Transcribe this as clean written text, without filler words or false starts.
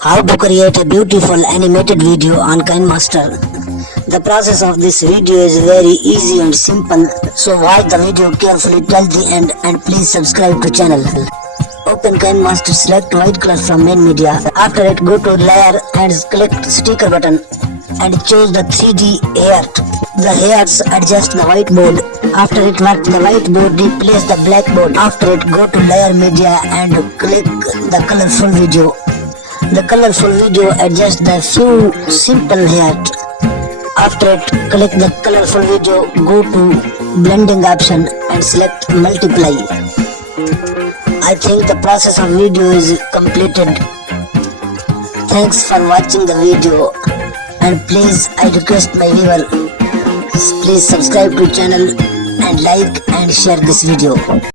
How to create a beautiful animated video on Kinemaster. The process of this video is very easy and simple, so watch the video carefully till the end and please subscribe to channel. Open Kinemaster, select white color from main media. After it, go to layer and click sticker button and choose the 3D hair. The hairs adjust the whiteboard. After it, mark the whiteboard, replace the blackboard. After it, go to layer media and click the colorful video. The colorful video adjusts the few simple hairs. After it, click the colorful video, go to blending option and select multiply. I think the process of video is completed. Thanks for watching the video, and please I request my viewer, please subscribe to channel and like and share this video.